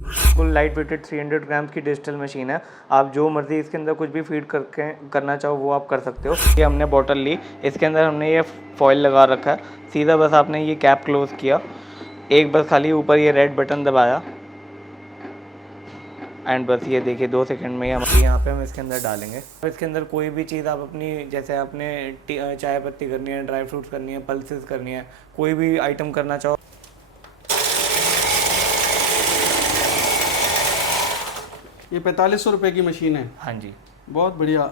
Full light weighted 300 grams की digital machine है। आप जो मर्जी इसके अंदर कुछ भी फीड करके करना चाहो वो आप कर सकते हो। ये हमने बॉटल ली, इसके अंदर हमने ये फॉइल लगा रखा है। सीधा बस आपने ये कैप क्लोज किया, एक बस खाली ऊपर ये रेड बटन दबाया एंड बस ये देखिए 2 सेकंड में हम यहाँ पे हम इसके अंदर डालेंगे। इसके अंदर कोई भी चीज़ आप अपनी, जैसे आपने चाय पत्ती करनी है, ड्राई फ्रूट्स करनी है, पल्सेस करनी है, कोई भी आइटम करना चाहो। ये 4500 रुपये की मशीन है। हाँ जी, बहुत बढ़िया।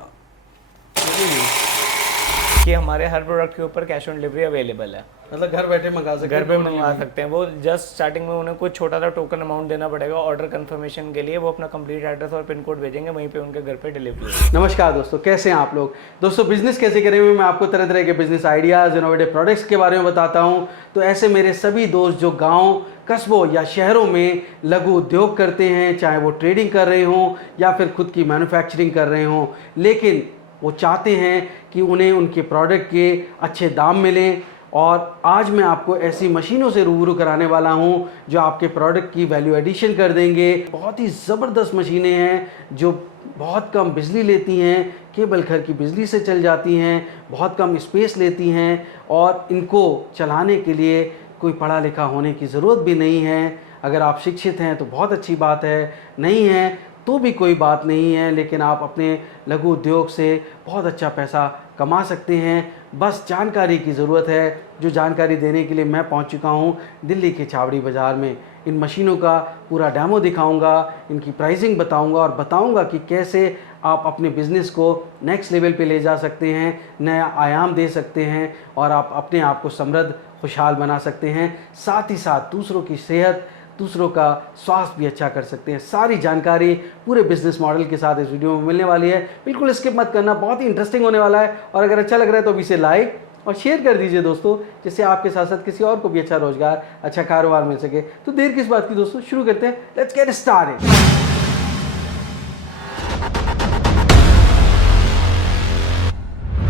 कि हमारे हर प्रोडक्ट के ऊपर कैश ऑन डिलीवरी अवेलेबल है। मतलब घर बैठे मंगा सकते हैं, घर पे मंगवा सकते हैं। वो जस्ट स्टार्टिंग में उन्हें कुछ छोटा सा टोकन अमाउंट देना पड़ेगा ऑर्डर कंफर्मेशन के लिए। वो अपना कंप्लीट एड्रेस और पिन कोड भेजेंगे, वहीं पे उनके घर पे डिलीवरी। नमस्कार दोस्तों, कैसे हैं आप लोग। दोस्तों, बिजनेस कैसे करें मैं आपको तरह तरह के बिजनेस आइडियाज़, इनोवेटिव प्रोडक्ट्स के बारे में बताता हूं। तो ऐसे मेरे सभी दोस्त जो गाँव, कस्बों या शहरों में लघु उद्योग करते हैं, चाहे वो ट्रेडिंग कर रहे हों या फिर खुद की मैन्युफैक्चरिंग कर रहे हों, लेकिन वो चाहते हैं कि उन्हें उनके प्रोडक्ट के अच्छे दाम मिलें। और आज मैं आपको ऐसी मशीनों से रूबरू कराने वाला हूं जो आपके प्रोडक्ट की वैल्यू एडिशन कर देंगे। बहुत ही ज़बरदस्त मशीनें हैं जो बहुत कम बिजली लेती हैं, केवल घर की बिजली से चल जाती हैं, बहुत कम स्पेस लेती हैं और इनको चलाने के लिए कोई पढ़ा लिखा होने की ज़रूरत भी नहीं है। अगर आप शिक्षित हैं तो बहुत अच्छी बात है, नहीं हैं तो भी कोई बात नहीं है, लेकिन आप अपने लघु उद्योग से बहुत अच्छा पैसा कमा सकते हैं। बस जानकारी की ज़रूरत है, जो जानकारी देने के लिए मैं पहुंच चुका हूं दिल्ली के छावड़ी बाज़ार में। इन मशीनों का पूरा डेमो दिखाऊंगा, इनकी प्राइसिंग बताऊंगा और बताऊंगा कि कैसे आप अपने बिज़नेस को नेक्स्ट लेवल पे ले जा सकते हैं, नया आयाम दे सकते हैं और आप अपने आप को समृद्ध, खुशहाल बना सकते हैं। साथ ही साथ दूसरों की सेहत, दूसरों का स्वास्थ्य भी अच्छा कर सकते हैं। सारी जानकारी पूरे बिजनेस मॉडल के साथ इस वीडियो में मिलने वाली है। बिल्कुल स्किप मत करना, बहुत ही इंटरेस्टिंग होने वाला है। और अगर अच्छा लग रहा है तो अभी इसे लाइक और शेयर कर दीजिए दोस्तों, जिससे आपके साथ साथ किसी और को भी अच्छा रोजगार, अच्छा कारोबार मिल सके। तो देर किस बात की दोस्तों, शुरू करते हैं। Let's get started.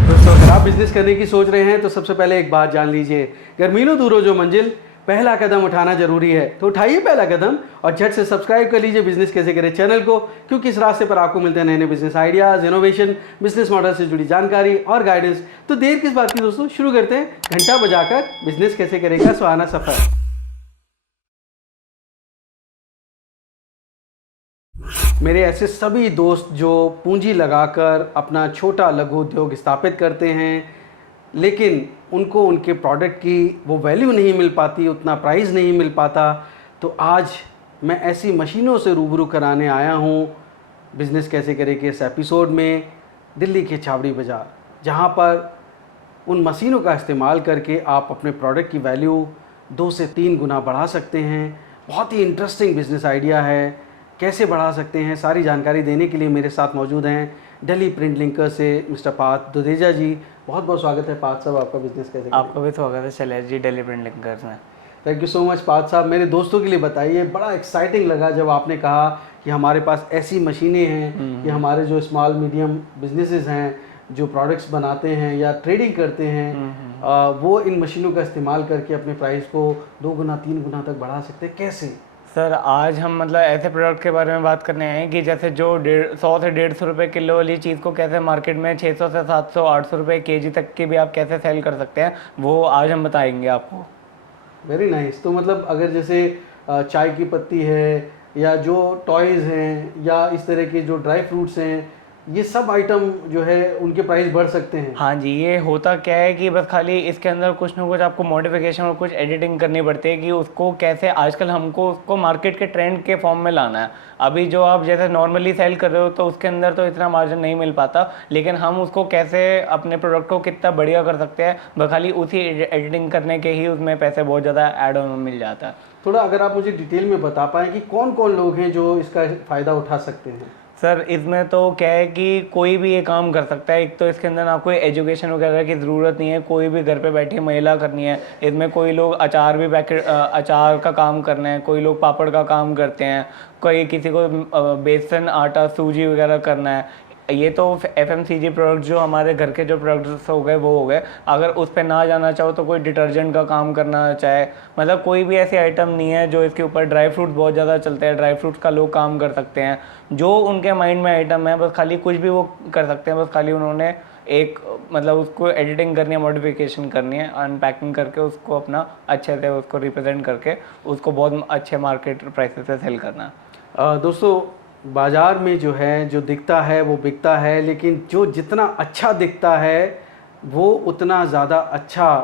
दोस्तों, अगर आप बिजनेस करने की सोच रहे हैं तो सबसे पहले एक बात जान लीजिए, गर्मीनो दूरो जो मंजिल, पहला कदम उठाना जरूरी है। तो उठाइए पहला कदम और झट से सब्सक्राइब कर लीजिए बिजनेस कैसे करें चैनल को, क्योंकि इस रास्ते पर आपको मिलते हैं नए नए business ideas, innovation, business model से जुड़ी जानकारी और गाइडेंस। तो देर किस बात की दोस्तों, शुरू करते हैं। घंटा बजाकर बिजनेस कैसे करेगा सुहाना सफर। मेरे ऐसे सभी दोस्त जो पूंजी लगाकर अपना छोटा लघु उद्योग स्थापित करते हैं, लेकिन उनको उनके प्रोडक्ट की वो वैल्यू नहीं मिल पाती, उतना प्राइस नहीं मिल पाता, तो आज मैं ऐसी मशीनों से रूबरू कराने आया हूँ बिज़नेस कैसे करें के इस एपिसोड में, दिल्ली के छावड़ी बाज़ार, जहाँ पर उन मशीनों का इस्तेमाल करके आप अपने प्रोडक्ट की वैल्यू 2 से 3 गुना बढ़ा सकते हैं। बहुत ही इंटरेस्टिंग बिज़नेस आइडिया है, कैसे बढ़ा सकते हैं, सारी जानकारी देने के लिए मेरे साथ मौजूद हैं दिल्ली प्रिंट लिंकर से मिस्टर पार्थ दुदेजा जी। बहुत बहुत स्वागत है पार्थ साहब, आपका बिजनेस कैसे। आपका भी स्वागत है शैलेश जी, दिल्ली प्रिंट लिंकर्स में। Thank you so much Parth साहब। मेरे दोस्तों के लिए बताइए, बड़ा एक्साइटिंग लगा जब आपने कहा कि हमारे पास ऐसी मशीनें हैं कि हमारे जो स्मॉल मीडियम बिजनेसेस हैं जो प्रोडक्ट्स बनाते हैं या ट्रेडिंग करते हैं, वो इन मशीनों का इस्तेमाल करके अपने प्राइस को 2 गुना 3 गुना तक बढ़ा सकते हैं। कैसे सर, आज हम मतलब ऐसे प्रोडक्ट के बारे में बात करने आए हैं कि जैसे जो 100 से 150 रुपये किलो वाली चीज़ को कैसे मार्केट में 600 से 700 800 रुपये केजी तक की भी आप कैसे सेल कर सकते हैं, वो आज हम बताएंगे आपको। Very nice. तो मतलब अगर जैसे चाय की पत्ती है या जो टॉयज़ हैं या इस तरह के जो ड्राई फ्रूट्स हैं, ये सब आइटम जो है उनके प्राइस बढ़ सकते हैं। हाँ जी, ये होता क्या है कि बस खाली इसके अंदर कुछ ना कुछ आपको मॉडिफिकेशन और कुछ एडिटिंग करनी पड़ती है कि उसको कैसे आजकल हमको उसको मार्केट के ट्रेंड के फॉर्म में लाना है। अभी जो आप जैसे नॉर्मली सेल कर रहे हो तो उसके अंदर तो इतना मार्जिन नहीं मिल पाता, लेकिन हम उसको कैसे अपने प्रोडक्ट को कितना बढ़िया कर सकते हैं, बस खाली उसी एडिटिंग करने के ही उसमें पैसे बहुत ज़्यादा ऐड ऑन मिल जाता है। थोड़ा अगर आप मुझे डिटेल में बता पाएँ कि कौन कौन लोग हैं जो इसका फ़ायदा उठा सकते हैं। सर, इसमें तो क्या है कि कोई भी ये काम कर सकता है। एक तो इसके अंदर आपको एजुकेशन वगैरह की ज़रूरत नहीं है, कोई भी घर पे बैठी महिला करनी है। इसमें कोई लोग अचार भी पैकेट अचार का काम करना है, कोई लोग पापड़ का काम करते हैं, कोई किसी को बेसन आटा सूजी वगैरह करना है। ये तो FMCG प्रोडक्ट जो हमारे घर के जो प्रोडक्ट्स हो गए वो हो गए। अगर उस पे ना जाना चाहो तो कोई डिटर्जेंट का काम करना चाहे, मतलब कोई भी ऐसी आइटम नहीं है जो इसके ऊपर। ड्राई फ्रूट बहुत ज़्यादा चलते हैं, ड्राई फ्रूट्स का लोग काम कर सकते हैं, जो उनके माइंड में आइटम है बस खाली कुछ भी वो कर सकते हैं। बस खाली उन्होंने एक मतलब उसको एडिटिंग करनी है, मॉडिफिकेशन करनी है, अनपैकिंग करके उसको अपना अच्छे से उसको रिप्रेजेंट करके उसको बहुत अच्छे मार्केट प्राइसेस से सेल करना है। दोस्तों बाज़ार में जो है जो दिखता है वो बिकता है, लेकिन जो जितना अच्छा दिखता है वो उतना ज़्यादा अच्छा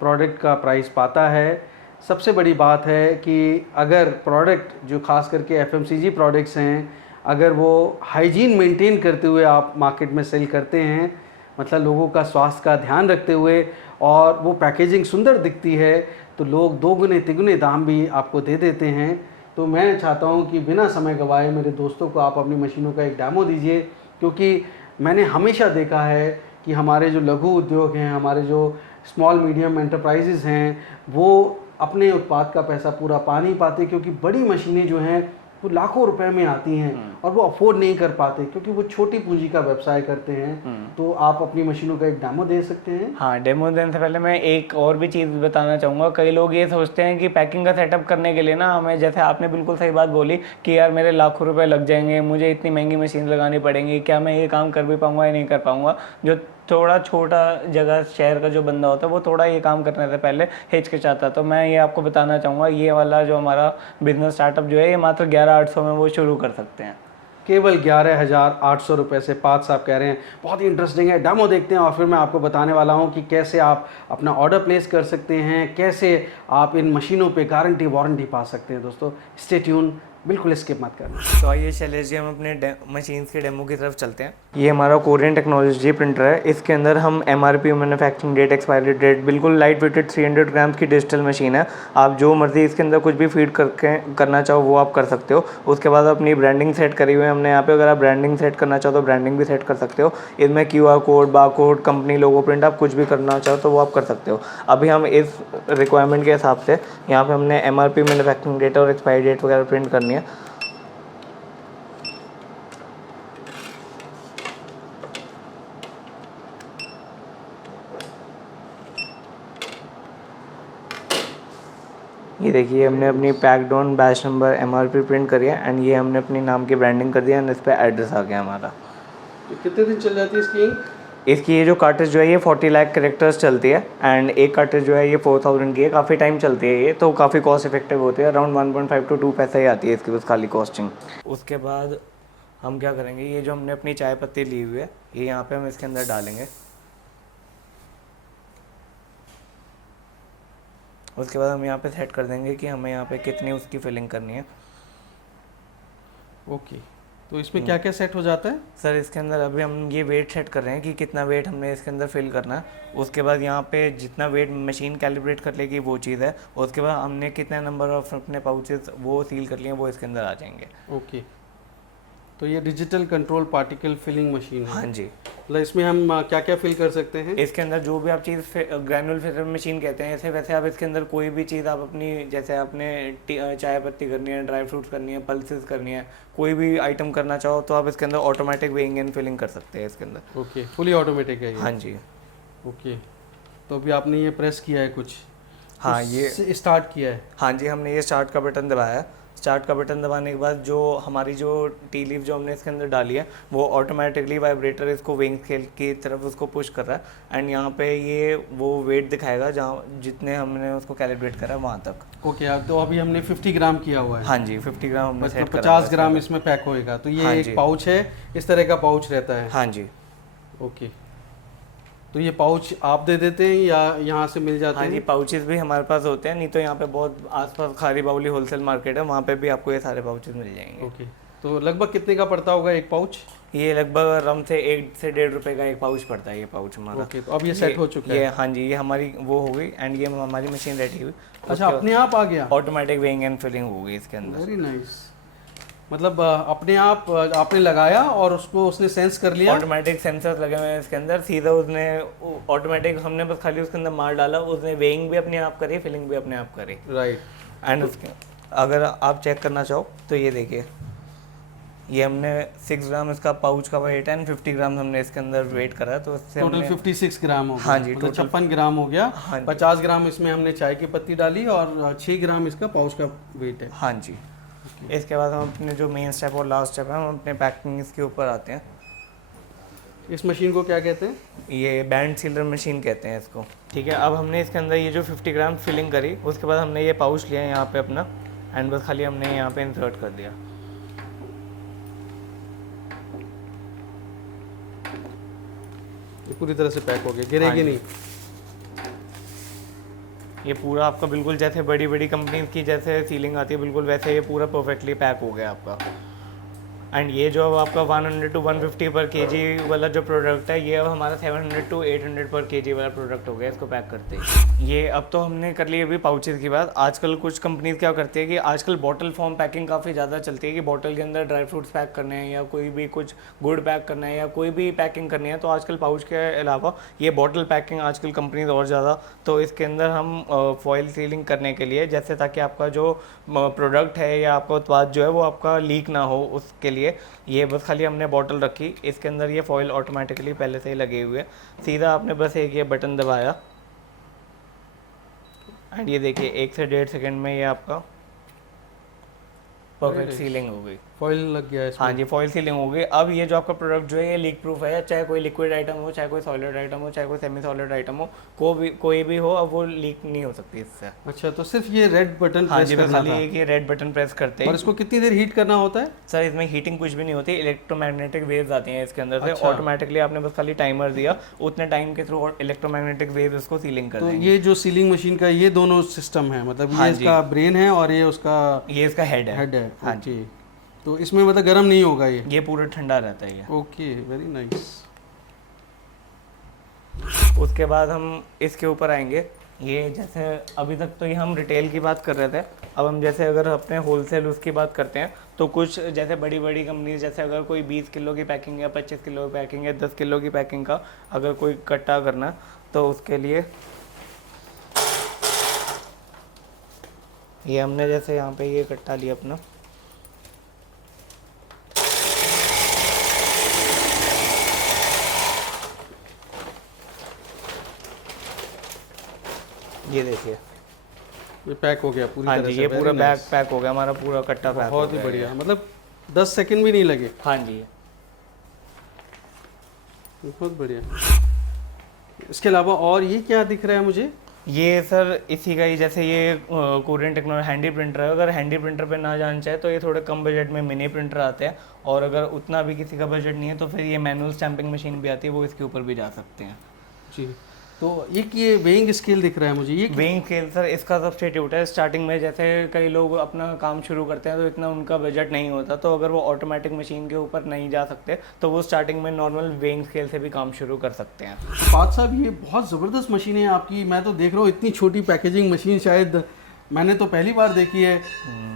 प्रोडक्ट का प्राइस पाता है। सबसे बड़ी बात है कि अगर प्रोडक्ट जो खास करके FMCG प्रोडक्ट्स हैं, अगर वो हाइजीन मेंटेन करते हुए आप मार्केट में सेल करते हैं, मतलब लोगों का स्वास्थ्य का ध्यान रखते हुए, और वो पैकेजिंग सुंदर दिखती है, तो लोग दोगुने तिगुने दाम भी आपको दे देते हैं। तो मैं चाहता हूं कि बिना समय गंवाए मेरे दोस्तों को आप अपनी मशीनों का एक डेमो दीजिए, क्योंकि मैंने हमेशा देखा है कि हमारे जो लघु उद्योग हैं, हमारे जो स्मॉल मीडियम एंटरप्राइजेज़ हैं, वो अपने उत्पाद का पैसा पूरा पा नहीं पाते, क्योंकि बड़ी मशीनें जो हैं वो लाखों रुपए में आती हैं और वो अफोर्ड नहीं कर पाते, क्योंकि वो छोटी पूंजी का व्यवसाय करते हैं। तो आप अपनी मशीनों का एक डेमो दे सकते हैं। हाँ, डेमो देने से पहले मैं एक और भी चीज़ बताना चाहूँगा। कई लोग ये सोचते हैं कि पैकिंग का सेटअप करने के लिए ना हमें, जैसे आपने बिल्कुल सही बात बोली कि यार मेरे लाखों रुपए लग जाएंगे, मुझे इतनी महंगी मशीन लगानी पड़ेंगी, क्या मैं ये काम कर भी पाऊँगा या नहीं कर पाऊँगा। जो थोड़ा छोटा जगह शहर का जो बंदा होता है वो थोड़ा ये काम करने से पहले हिचकिचाता है। तो मैं ये आपको बताना चाहूँगा, ये वाला जो हमारा बिजनेस स्टार्टअप जो है ये मात्र 11,800 में वो शुरू कर सकते हैं। केवल 11,800 रुपये से। पाँच साहब कह रहे हैं बहुत ही इंटरेस्टिंग है, डेमो देखते हैं और फिर मैं आपको बताने वाला हूं कि कैसे आप अपना ऑर्डर प्लेस कर सकते हैं, कैसे आप इन मशीनों पे गारंटी वारंटी पा सकते हैं। दोस्तों स्टे ट्यून, बिल्कुल स्किप मत करना। तो आइए शैलेश जी, हम अपने मशीन्स के डेमो की तरफ चलते हैं। ये हमारा कोरियन टेक्नोलॉजी प्रिंटर है। इसके अंदर हम MRP, manufacturing date, expiry date, बिल्कुल लाइट वेटेड 300 ग्राम्स की डिजिटल मशीन है। आप जो मर्जी इसके अंदर कुछ भी फीड करके करना चाहो वो आप कर सकते हो। उसके बाद अपनी ब्रांडिंग सेट करी हुई है हमने यहाँ पे। अगर आप ब्रांडिंग सेट करना चाहो तो ब्रांडिंग भी सेट कर सकते हो। इसमें QR code, bar code, company लोगो प्रिंट, आप कुछ भी करना चाहो तो वो आप कर सकते हो। अभी हम इस रिक्वायरमेंट के हिसाब से यहाँ पे हमने MRP, मैन्युफैक्चरिंग डेट और एक्सपायरी डेट वगैरह प्रिंट करनी है। ये देखिए हमने अपनी packed on batch number MRP print करी है एंड ये हमने अपनी नाम की ब्रांडिंग कर दिया एंड इस पर एड्रेस आ गया हमारा। तो कितने दिन चल जाती है इसकी इंक? इसकी ये जो कार्ट्रिज जो है ये 40 लाख कैरेक्टर्स चलती है एंड एक कार्ट्रिज जो है ये 4000 की है। काफ़ी टाइम चलती है ये, तो काफ़ी कॉस्ट इफेक्टिव होती है। अराउंड 1.5 to 2 पैसा ही आती है इसकी बस खाली कॉस्टिंग। उसके बाद हम क्या करेंगे, ये जो हमने अपनी चाय पत्ती ली हुई है ये यहाँ पे हम इसके अंदर डालेंगे। उसके बाद हम यहाँ पे सेट कर देंगे कि हमें यहाँ पे कितनी उसकी फिलिंग करनी है। ओके, तो इसमें क्या क्या सेट हो जाता है? सर इसके अंदर अभी हम ये वेट सेट कर रहे हैं कि कितना वेट हमने इसके अंदर फिल करना है। उसके बाद यहाँ पे जितना वेट मशीन कैलिब्रेट कर लेगी वो चीज़ है। उसके बाद हमने कितने नंबर ऑफ अपने पाउचेस वो सील कर लिए वो इसके अंदर आ जाएंगे। ओके, तो ये digital control particle filling machine है। हाँ जी। मतलब इसमें हम क्या क्या फिल कर सकते हैं? इसके अंदर जो भी आप चीज़ ग्रैनुल फिलर मशीन कहते हैं ऐसे, वैसे आप इसके अंदर कोई भी चीज़ आप अपनी, जैसे आपने चाय पत्ती करनी है, ड्राई फ्रूट्स करनी है, पल्सेस करनी है, कोई भी आइटम करना चाहो तो आप इसके अंदर ऑटोमेटिक वेइंग एंड फिलिंग कर सकते हैं इसके अंदर। ओके, फुली ऑटोमेटिक है ये? हाँ जी। ओके, तो अभी आपने ये प्रेस किया है कुछ? हाँ, ये स्टार्ट किया है? हाँ जी, हमने ये स्टार्ट का बटन दबाया है। स्टार्ट का बटन दबाने के बाद जो हमारी जो टी लीफ जो हमने इसके अंदर डाली है वो ऑटोमेटिकली वाइब्रेटर इसको विंग स्केल की तरफ उसको पुश कर रहा है एंड यहाँ पे ये वो वेट दिखाएगा जहाँ जितने हमने उसको कैलिब्रेट करा है वहाँ तक। ओके, तो अभी हमने 50 ग्राम किया हुआ है? हाँ जी, 50 ग्राम हमने सेट करा। 50 ग्राम इसमें पैक होएगा। तो ये एक पाउच है, इस तरह का पाउच रहता है? हाँ जी। ओके, तो ये पाउच आप दे देते हैं या यहाँ से मिल जाते हैं? हाँ जी, पाउचेस भी हमारे पास होते हैं, नहीं तो यहाँ पे बहुत आसपास खारी बाउली होलसेल मार्केट है, वहाँ पे भी आपको ये सारे पाउचेस मिल जाएंगे। ओके, तो लगभग कितने का पड़ता होगा एक पाउच? ये लगभग आराम से 1 से 1.5 रुपये का एक पाउच पड़ता है ये पाउच हमारा। ओके, तो अब ये सेट हो चुका है? हाँ जी, ये हमारी वो हो गई एंड ये हमारी मशीन रेडी हुई। अच्छा, अपने आप आ गया? ऑटोमेटिक वेइंग एंड फिलिंग हो गई इसके अंदर। Very nice. मतलब अपने आप आपने लगाया और उसको उसने सेंस कर लिया? ऑटोमेटिक सेंसर्स लगे हुए हैं इसके अंदर, सीधा उसने ऑटोमेटिक, हमने बस खाली उसके अंदर माल डाला, उसने वेइंग भी अपने आप करी, फिलिंग भी अपने आप करी। राइट। एंड उसके अगर आप चेक करना चाहो तो ये देखिए, ये हमने 6 ग्राम इसका पाउच का वेट है एंड 50 ग्राम हमने इसके अंदर वेट करा, तो इससे टोटल हमने 56 ग्राम हो गया। हाँ जी, मतलब total 56 ग्राम हो गया। हाँ जी। 50 ग्राम इसमें हमने चाय की पत्ती डाली और 6 ग्राम इसका पाउच का वेट है। हाँ जी। इसके बाद हम अपने जो मेन स्टेप और लास्ट स्टेप है हम अपने पैकिंग इसके ऊपर आते हैं। इस मशीन को क्या कहते हैं? ये बैंड सीलर मशीन कहते हैं इसको। ठीक है, अब हमने इसके अंदर ये जो 50 ग्राम फिलिंग करी, उसके बाद हमने ये पाउच लिया यहाँ पे अपना एंड बस खाली हमने यहाँ पे इंसर्ट कर दिया। ये पूरी तरह से पैक हो गया, गिरेगी हाँ जी। नहीं। ये पूरा आपका बिल्कुल जैसे बड़ी बड़ी कंपनी की जैसे सीलिंग आती है बिल्कुल वैसे ये पूरा परफेक्टली पैक हो गया आपका। एंड ये जो अब आपका 100 to 150 पर केजी वाला जो प्रोडक्ट है, ये अब हमारा 700 to 800 पर केजी वाला प्रोडक्ट हो गया इसको पैक करते ही। ये अब तो हमने कर ली अभी पाउचेस की बात। आजकल कुछ कंपनीज क्या करती है कि आजकल बॉटल फॉर्म पैकिंग काफ़ी ज़्यादा चलती है कि बॉटल के अंदर ड्राई फ्रूट्स पैक करने हैं या कोई भी कुछ गुड़ पैक करना है या कोई भी पैकिंग करनी है, तो आजकल पाउच के अलावा ये बॉटल पैकिंग आजकल कंपनीज और ज़्यादा, तो इसके अंदर हम फॉइल सीलिंग करने के लिए जैसे ताकि आपका जो प्रोडक्ट है या आपका उत्पाद जो है वो आपका लीक ना हो, उसके लिए ये बस खाली हमने बॉटल रखी, इसके अंदर ये फॉइल ऑटोमेटिकली पहले से ही लगे हुए, सीधा आपने बस एक ये बटन दबाया एंड ये देखिए 1 से 1.5 सेकंड में ये आपका परफेक्ट सीलिंग हो गई। फॉइल लग गया है इसमें। हाँ जी, फॉइल सीलिंग हो गई। अब ये जो आपका प्रोडक्ट जो है ये लीक प्रूफ है, चाहे कोई लिक्विड आइटम हो, चाहे कोई सॉलिड आइटम हो, चाहे कोई सेमी सॉलिड आइटम हो, कोई भी हो, अब वो लीक नहीं हो सकती इससे। अच्छा, तो सिर्फ ये रेड बटन हाँ प्रेस जी, बस करना खाली था। एक ये रेड बटन प्रेस करते और हैं। इसको कितनी देर हीट करना होता है? सर इसमें हीटिंग कुछ भी नहीं होती, इलेक्ट्रोमैग्नेटिक वेव्स आती हैं इसके अंदर से, अच्छा। ऑटोमेटिकली आपने बस खाली टाइमर दिया, उतने टाइम के थ्रू इलेक्ट्रोमैग्नेटिक वेव इसको सीलिंग कर तो देंगे। ये जो सीलिंग मशीन का ये दोनों सिस्टम है, मतलब हाँ ये जी। इसका ब्रेन है और ये उसका ये इसका हेड है। हेड है। हाँ ओके, तो इसमें मतलब गर्म नहीं होगा ये? ये पूरा ठंडा रहता है ये। Okay, very nice. उसके बाद हम इसके ऊपर आएंगे। ये जैसे अभी तक तो ये हम रिटेल की बात कर रहे थे, अब हम जैसे अगर अपने होलसेल उसकी बात करते हैं तो कुछ जैसे बड़ी बड़ी कंपनीज जैसे अगर कोई 20 किलो की पैकिंग या 25 किलो की पैकिंग या 10 किलो की पैकिंग का अगर कोई कट्टा करना है, तो उसके लिए ये हमने जैसे यहाँ पे ये कट्टा लिया अपना, ये देखिए ये पैक हो गया पूरी हाँ तरह जी, से। ये very पूरा बैग nice। पैक हो गया हमारा, पूरा कट्टा पैक हो बहुत ही गया बढ़िया, है। मतलब 10 सेकंड भी नहीं लगे। हाँ जी, बहुत बढ़िया। इसके अलावा और ये क्या दिख रहा है मुझे? ये सर इसी का ही जैसे ये कोरियन टेक्नोलॉजी हैंडी प्रिंटर है। अगर हैंडी प्रिंटर पे ना जाना चाहे तो ये थोड़े कम बजट में मिनी प्रिंटर आते हैं, और अगर उतना भी किसी का बजट नहीं है तो फिर ये मैनुअल स्टैंपिंग मशीन भी आती है, वो इसके ऊपर भी जा सकते हैं। जी, तो एक ये वेइंग स्केल दिख रहा है मुझे, ये वेइंग स्केल सर इसका सब्स्टिट्यूट है। स्टार्टिंग में जैसे कई लोग अपना काम शुरू करते हैं तो इतना उनका बजट नहीं होता, तो अगर वो ऑटोमेटिक मशीन के ऊपर नहीं जा सकते तो वो स्टार्टिंग में नॉर्मल वेइंग स्केल से भी काम शुरू कर सकते हैं। फात साहब, ये बहुत ज़बरदस्त मशीन है आपकी। मैं तो देख रहा हूँ इतनी छोटी पैकेजिंग मशीन शायद मैंने तो पहली बार देखी है।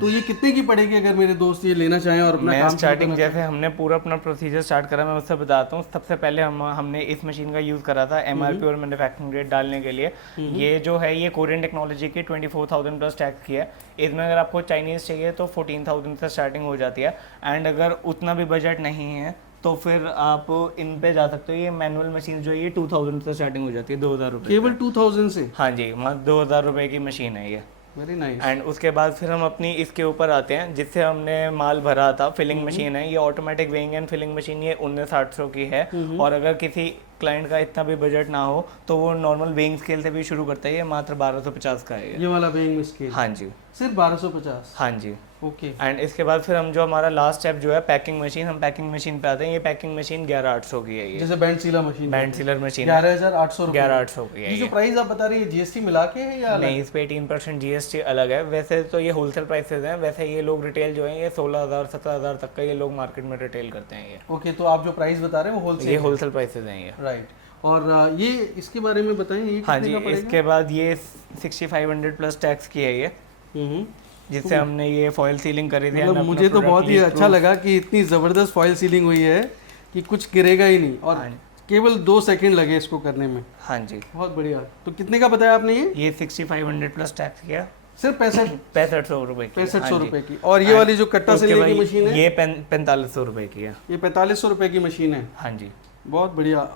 तो ये कितने की पड़ेगी अगर मेरे दोस्त ये लेना चाहें और अपना मैं काम शुरू स्टार्टिंग करना जैसे हमने पूरा अपना प्रोसीजर स्टार्ट करा, मैं उससे बताता हूँ। सबसे पहले हमने इस मशीन का यूज़ करा था MRP और मैन्युफैक्चरिंग रेट डालने के लिए। ये जो है ये कोरियन टेक्नोलॉजी की 24,000 प्लस टैक्स की है। इसमें अगर आपको चाइनीज़ चाहिए तो 14,000 से स्टार्टिंग हो जाती है, एंड अगर उतना भी बजट नहीं है तो फिर आप इन पे जा सकते हो। ये मैनुअल मशीन जो है ये 2,000 से स्टार्टिंग हो जाती है, 2,000 रुपये। केवल 2000 से? हाँ जी, 2,000 रुपये की मशीन है ये। Very nice. एंड उसके बाद फिर हम अपनी इसके ऊपर आते हैं जिससे हमने माल भरा था। फिलिंग मशीन है ये, automatic weighing and filling machine, ये 19,800 की है। और अगर किसी क्लाइंट का इतना भी बजट ना हो तो वो नॉर्मल वेइंग स्केल से भी शुरू करता है। ये मात्र 1250 का है ये वाला वेइंग स्केल? हाँ जी, सिर्फ 1250? हाँ जी। ओके। एंड इसके बाद फिर हम जो हमारा लास्ट स्टेप जो है पैकिंग मशीन, हम पैकिंग मशीन पे आते हैं। ये पैकिंग मशीन 11,800 की है। ये जैसे band sealer machine? Band sealer machine 11,800 रुपये? 11,800 की है ये जो ये। प्राइस आप बता रहे हैं GST मिला के है या अलग? नहीं, इस पे 18% GST अलग है। वैसे तो ये होलसेल प्राइसेस हैं, वैसे ये लोग रिटेल जो है ये 16,000 17,000 तक का ये लोग मार्केट में रिटेल करते हैं ये। ओके, तो आप जो प्राइस बता रहे हैं वो होलसेल? ये होलसेल प्राइसेस हैं ये। राइट। और ये इसके बारे में बताएं, ये हाँ कितने जी, का पड़ेगा? इसके बाद ये 6500 प्लस टैक्स की है ये, हम्म। जिससे हमने ये फॉइल सीलिंग करी थी। मतलब मुझे तो बहुत ही अच्छा लगा कि इतनी ज़बरदस्त फॉइल सीलिंग हुई है कि कुछ गिरेगा ही नहीं, और केवल 2 सेकंड लगे इसको करने में। हाँ जी, बहुत बढ़िया। तो कितने का बताया आपने ये? ये 6500 प्लस टैक्स किया। सिर्फ 6500 रुपए की। 6500 हाँ जी। रुपए की। और ये वाली जो कट्टा उसके सिलने बाद की मशीन है ये 4500 रुपए की है। ये 4500 रुपए की मशीन है। हाँ जी। बहुत बढ़िया।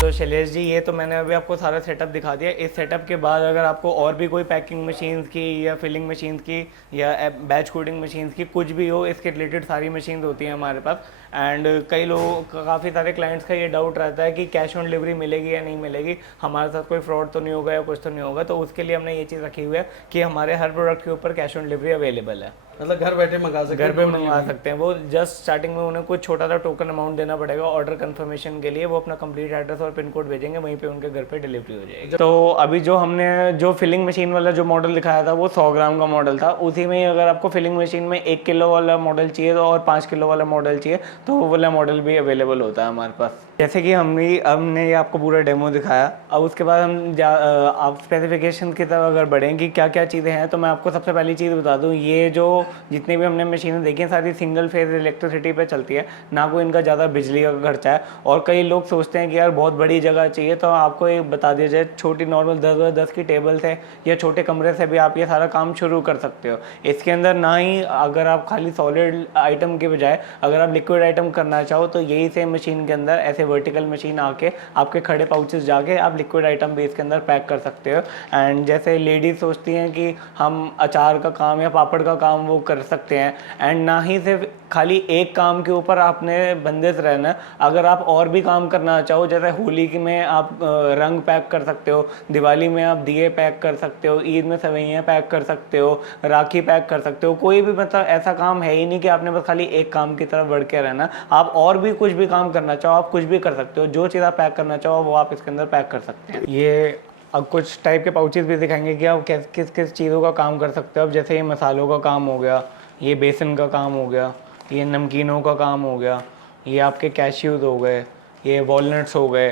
तो शैलेश जी, ये तो मैंने अभी आपको सारा सेटअप दिखा दिया। इस सेटअप के बाद अगर आपको और भी कोई पैकिंग मशीन्स की या फिलिंग मशीन्स की या बैच कोडिंग मशीन्स की कुछ भी हो, इसके रिलेटेड सारी मशीन्स होती हैं हमारे पास। एंड कई लोगों काफ़ी सारे क्लाइंट्स का ये डाउट रहता है कि कैश ऑन डिलीवरी मिलेगी या नहीं मिलेगी, हमारे साथ कोई फ्रॉड तो नहीं होगा या कुछ तो नहीं होगा। तो उसके लिए हमने ये चीज़ रखी हुई है कि हमारे हर प्रोडक्ट के ऊपर कैश ऑन डिलीवरी अवेलेबल है। मतलब घर बैठे मंगा सकते घर पे मंगवा सकते हैं। वो जस्ट स्टार्टिंग में उन्हें कुछ छोटा सा टोकन अमाउंट देना पड़ेगा ऑर्डर कंफर्मेशन के लिए। वो अपना कंप्लीट एड्रेस और पिन कोड भेजेंगे, वहीं पे उनके घर पे डिलीवरी हो जाएगी। तो अभी जो हमने जो फिलिंग मशीन वाला जो मॉडल दिखाया था वो 100 ग्राम का मॉडल था। उसी में अगर आपको फिलिंग मशीन में 1 किलो वाला मॉडल चाहिए और 5 किलो वाला मॉडल चाहिए तो वो वाला मॉडल भी अवेलेबल होता है हमारे पास। जैसे कि हमने ये आपको पूरा डेमो दिखाया। अब उसके बाद आप स्पेसिफिकेशन की तरफ अगर बढ़ें कि क्या क्या चीज़ें हैं, तो मैं आपको सबसे पहली चीज़ बता दूं, ये जो जितनी भी हमने मशीनें देखी हैं सारी सिंगल फेज इलेक्ट्रिसिटी पे चलती है, ना कोई इनका ज़्यादा बिजली का खर्चा है। और कई लोग सोचते हैं कि यार बहुत बड़ी जगह चाहिए, तो आपको ये बता दिया जाए, छोटी नॉर्मल 10x10 की टेबल से या छोटे कमरे से भी आप ये सारा काम शुरू कर सकते हो। इसके अंदर ना ही अगर आप खाली सॉलिड आइटम के बजाय अगर आप लिक्विड आइटम करना चाहो तो यही सेम मशीन के अंदर ऐसे वर्टिकल मशीन आके आपके खड़े पाउचेस जाके आप लिक्विड आइटम भी इसके अंदर पैक कर सकते हो। एंड जैसे लेडीज सोचती हैं कि हम अचार का काम या पापड़ का काम वो कर सकते हैं, एंड ना ही सिर्फ खाली एक काम के ऊपर आपने बंदिश रहना। अगर आप और भी काम करना चाहो, जैसे होली में आप रंग पैक कर सकते हो, दिवाली में आप दिए पैक कर सकते हो, ईद में सेवइयाँ पैक कर सकते हो, राखी पैक कर सकते हो, कोई भी मतलब ऐसा काम है ही नहीं कि आपने बस खाली एक काम की तरफ बढ़ के रहना। आप और भी कुछ भी काम करना चाहो आप कुछ भी कर सकते हो। जो चीज़ आप पैक करना चाहो वो आप इसके अंदर पैक कर सकते हैं। ये अब कुछ टाइप के पाउचेस भी दिखाएंगे कि आप किस किस चीज़ों का काम कर सकते हो। अब जैसे ये मसालों का काम हो गया, ये बेसन का काम हो गया, ये नमकीनों का काम हो गया, ये आपके कैश्यूज हो गए, ये वॉलनट्स हो गए।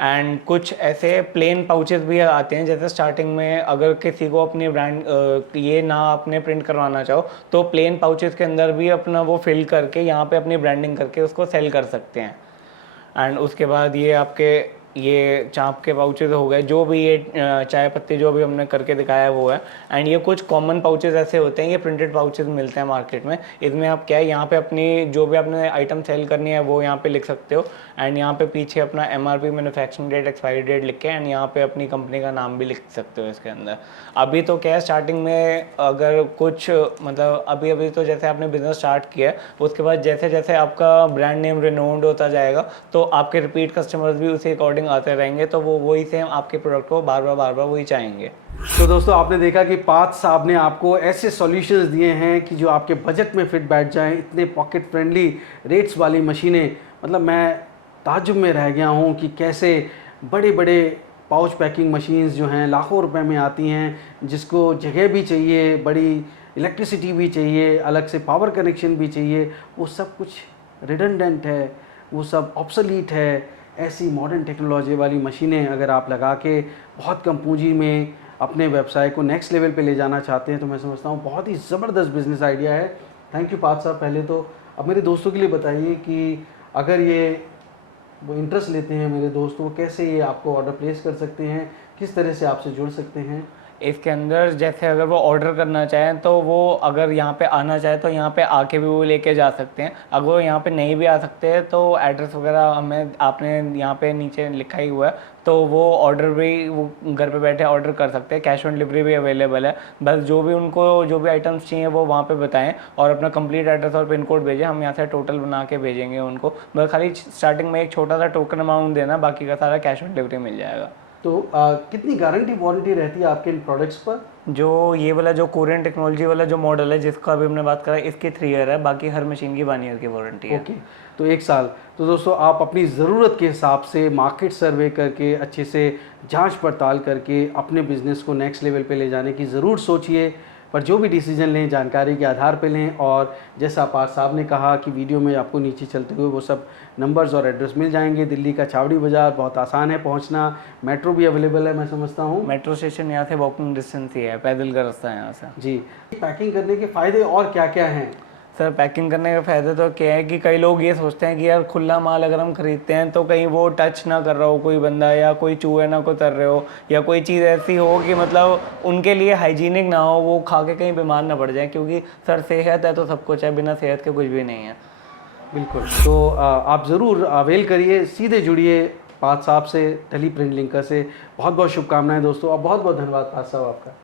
एंड कुछ ऐसे प्लेन पाउचेस भी आते हैं, जैसे स्टार्टिंग में अगर किसी को अपनी ब्रांड ये ना अपने प्रिंट करवाना चाहो तो प्लेन पाउचेस के अंदर भी अपना वो फिल करके यहाँ पे अपनी ब्रांडिंग करके उसको सेल कर सकते हैं। एंड उसके बाद ये आपके ये चाप के पाउचेस हो गए, जो भी ये चाय पत्ती जो भी हमने करके दिखाया है वो है। एंड ये कुछ कॉमन पाउचेस ऐसे होते हैं, ये प्रिंटेड पाउचेस मिलते हैं मार्केट में। इसमें आप क्या है, यहाँ पे अपनी जो भी आपने आइटम सेल करनी है वो यहाँ पे लिख सकते हो। एंड यहाँ पे पीछे अपना MRP, manufacturing date, expiry date लिख के एंड यहाँ पे अपनी कंपनी का नाम भी लिख सकते हो इसके अंदर। अभी तो क्या है, स्टार्टिंग में अगर कुछ मतलब अभी तो जैसे आपने बिजनेस स्टार्ट किया है, उसके बाद जैसे जैसे आपका ब्रांड नेम रिनोन्ड होता जाएगा तो आपके रिपीट कस्टमर्स भी उसी अकॉर्डिंग आते रहेंगे, तो वो वही सेम आपके प्रोडक्ट को बार बार वही चाहेंगे। तो दोस्तों आपने देखा कि पार्थ साहब ने आपको ऐसे सॉल्यूशंस दिए हैं कि जो आपके बजट में फिट बैठ जाएं। इतने पॉकेट फ्रेंडली रेट्स वाली मशीनें, मतलब मैं ताज्जुब में रह गया हूं कि कैसे बड़े बड़े पाउच पैकिंग मशीन्स जो हैं लाखों रुपए में आती हैं, जिसको जगह भी चाहिए, बड़ी इलेक्ट्रिसिटी भी चाहिए, अलग से पावर कनेक्शन भी चाहिए, वो सब कुछ रिडंडेंट है, वो सब ऑब्सोलीट है। ऐसी मॉडर्न टेक्नोलॉजी वाली मशीनें अगर आप लगा के बहुत कम पूंजी में अपने व्यवसाय को नेक्स्ट लेवल पे ले जाना चाहते हैं तो मैं समझता हूँ बहुत ही ज़बरदस्त बिजनेस आइडिया है। थैंक यू पार्थ साहब। पहले तो अब मेरे दोस्तों के लिए बताइए कि अगर ये वो इंटरेस्ट लेते हैं मेरे दोस्त, वो कैसे ये आपको ऑर्डर प्लेस कर सकते हैं, किस तरह से आपसे जुड़ सकते हैं? इसके अंदर जैसे अगर वो ऑर्डर करना चाहें तो वो अगर यहाँ पे आना चाहे तो यहाँ पे आके भी वो लेके जा सकते हैं। अगर वो यहाँ पे नहीं भी आ सकते हैं तो एड्रेस वगैरह हमें आपने यहाँ पे नीचे लिखा ही हुआ है, तो वो ऑर्डर भी वो घर पे बैठे ऑर्डर कर सकते हैं। कैश ऑन डिलीवरी भी अवेलेबल है। बस जो भी उनको जो भी आइटम्स चाहिए वो वहाँ पे बताएं और अपना कंप्लीट एड्रेस और पिन कोड भेजें, हम यहाँ से टोटल बना के भेजेंगे उनको। बस खाली स्टार्टिंग में एक छोटा सा टोकन अमाउंट देना, बाकी का सारा कैश ऑन डिलीवरी मिल जाएगा। तो कितनी गारंटी वारंटी रहती है आपके इन प्रोडक्ट्स पर? जो ये वाला जो कोरियन टेक्नोलॉजी वाला जो मॉडल है जिसका अभी हमने बात करा, इसकी 3 ईयर है, बाकी हर मशीन की 1 ईयर की वारंटी है। ओके, तो 1 साल। तो दोस्तों आप अपनी ज़रूरत के हिसाब से मार्केट सर्वे करके अच्छे से जांच पड़ताल करके अपने बिजनेस को नेक्स्ट लेवल पे ले जाने की ज़रूर सोचिए। पर जो भी डिसीजन लें जानकारी के आधार पे लें, और जैसा पार्थ साहब ने कहा कि वीडियो में आपको नीचे चलते हुए वो सब नंबर्स और एड्रेस मिल जाएंगे। दिल्ली का छावड़ी बाज़ार बहुत आसान है पहुंचना, मेट्रो भी अवेलेबल है मैं समझता हूं। मेट्रो स्टेशन यहाँ से वॉकिंग डिस्टेंस ही है, पैदल का रास्ता है यहाँ से। जी। पैकिंग करने के फ़ायदे और क्या क्या हैं? सर पैकिंग करने का फ़ायदा तो क्या है कि कई लोग ये सोचते हैं कि यार खुला माल अगर हम खरीदते हैं तो कहीं वो टच ना कर रहा हो कोई बंदा, या कोई चूहे ना को तर रहे हो, या कोई चीज़ ऐसी हो कि मतलब उनके लिए हाइजीनिक ना हो, वो खा के कहीं बीमार ना पड़ जाए, क्योंकि सर सेहत है तो सब कुछ है, बिना सेहत के कुछ भी नहीं है। बिल्कुल। तो आप ज़रूर अवेल करिए, सीधे जुड़िए पार्थ साहब से, टेली प्रिंट लिंकर से। बहुत बहुत शुभकामनाएं दोस्तों, और बहुत बहुत धन्यवाद पार्थ साहब आपका।